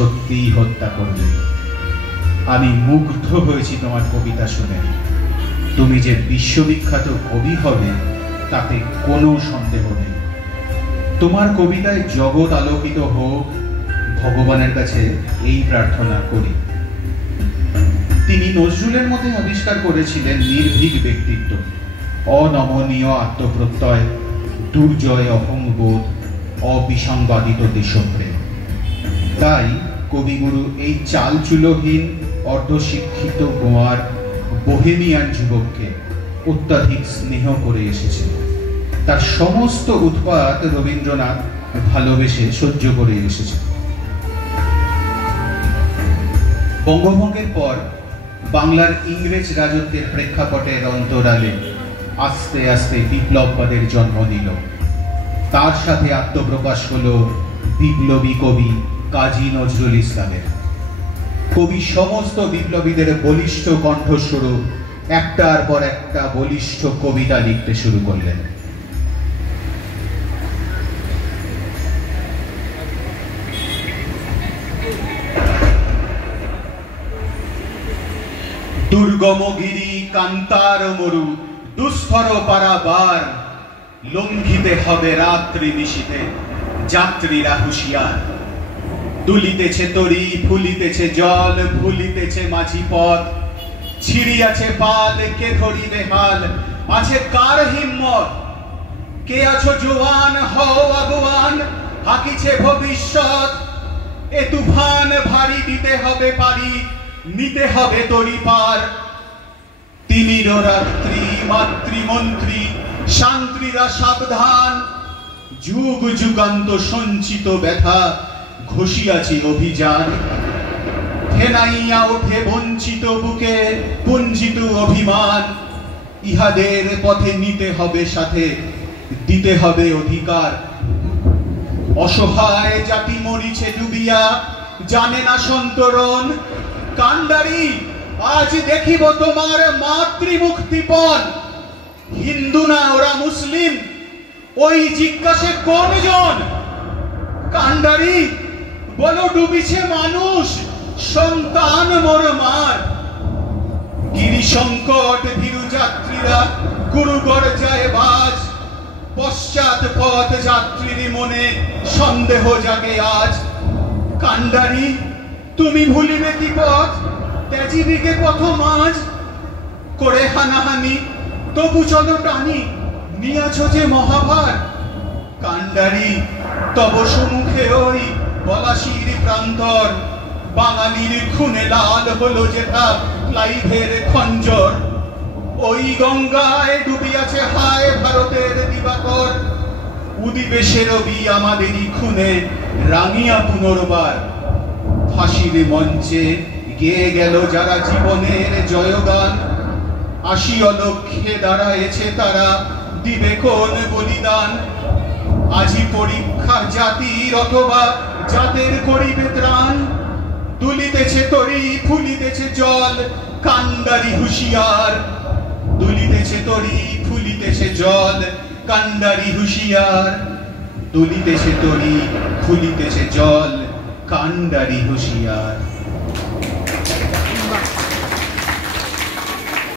সত্যিই হত্যা করবে। আমি মুগ্ধ হয়েছি তোমার কবিতা শুনে। তুমি যে বিশ্ববিখ্যাত কবি হবে তাতে কোনো সন্দেহ নেই। তোমার কবিতায় জগৎ আলোকিত হোক, ভগবানের কাছে এই প্রার্থনা করি। তিনি নজরুলের মধ্যে আবিষ্কার করেছিলেন নির্ভীক ব্যক্তিত্ব, অনমনীয় আত্মপ্রত্যয়, দুর্জয় অহংবোধ, অবিসংবাদিত দেশপ্রেম। তাই কবিগুরু এই চালচুলোহীন অর্ধশিক্ষিত গোয়ার বোহেমিয়ান যুবককে অত্যাধিক স্নেহ করে এসেছে। তার সমস্ত উৎপাত রবীন্দ্রনাথ ভালোবেসে সহ্য করে এসেছে। বঙ্গভঙ্গের পর বাংলার ইংরেজ রাজত্বের প্রেক্ষাপটের অন্তরালে আস্তে আস্তে বিপ্লববাদের জন্ম নিল। তার সাথে আত্মপ্রকাশ হলো বিপ্লবী কবি কাজী নজরুল ইসলামের। কবি সমস্ত বিপ্লবীদের বলিষ্ঠ কণ্ঠস্বরূপ একটার পর একটা বলিষ্ঠ কবিতা লিখতে শুরু করলেন। দুর্গমগিরি কান্তার মরু দুঃস্থর পারাবার, লঙ্ঘিতে হবে রাত্রি নিশীথে যাত্রীরা হুঁশিয়ার। দুলিতেছে তরি, ফুলিতেছে জল, ভুলিতেছে মাঝি পথ, ছিড়িয়াছে পাল, কে ধরিবে হাল, আছে কার হিম্মত? কে আছো জোয়ান, হও আগুয়ান, হাকিছে ভবিষ্যৎ। এ তুফান ভারী দিতে হবে পারি, নিতে হবে তরি পার। তিমির রাত্রি, মাতৃমন্ত্রী, শান্ত্রীরা সাবধান, যুগ যুগান্ত সঞ্চিত ব্যথা ঘষিয়াছি অভিযান। ফেনাইয়া ওঠে বঞ্চিত বুকে পুঞ্জিত অভিমান, ইহাদের পথে নিতে হবে সাথে, দিতে হবে অধিকার। অসহায় জাতি মরিছে ডুবিয়া, জানে না সন্তরণ। কান্ডারি, আজ দেখিব তোমার মাতৃমুক্তিপণ। হিন্দু না ওরা মুসলিম, ওই জিজ্ঞাসে কোনজন? কান্ডারি, বলো ডুবিছে মানুষ, সন্তান মোর মার। গিরি সংকট ভীরু যাত্রীরা গুরু গর্জায় বাজ, পশ্চাৎ পথ যাত্রীর মনে সন্দেহ জাগে আজ। কান্ডারি, তুমি ভুলিবে কি পথ, ত্যাজিবিকে পথ মাঝ। করে হানাহানি তবু চলো টানি, নিয়াছ যে মহাভার। কান্ডারি, তব সম্মুখে ওই পলাশির প্রান্তর, বাঙালির খুনে লাল হলো যেথা ক্লাইভের খঞ্জর। ওই গঙ্গায় ডুবিয়াছে হায় ভারতের দিবাকর, উদিবে সে রবি আমাদেরই খুনে রাঙিয়া পুনর্বার। ফাঁসির মঞ্চে গেয়ে গেল যারা জীবনের জয়গান, আশি অলক্ষে দাঁড়ায়েছে তারা, দিবে কোন বলিদান। আজি পরীক্ষা জাতির অথবা জাতের করিবে ত্রাণ। দুলিতেছে তরি, ফুলিতেছে জল, কান্ডারি হুঁশিয়ার। দুলিতেছে তরি, ফুলিতেছে জল, কান্ডারি হুঁশিয়ার। দুলিতেছে তরি, ফুলিতেছে জল, কান্ডারি হুঁশিয়ার।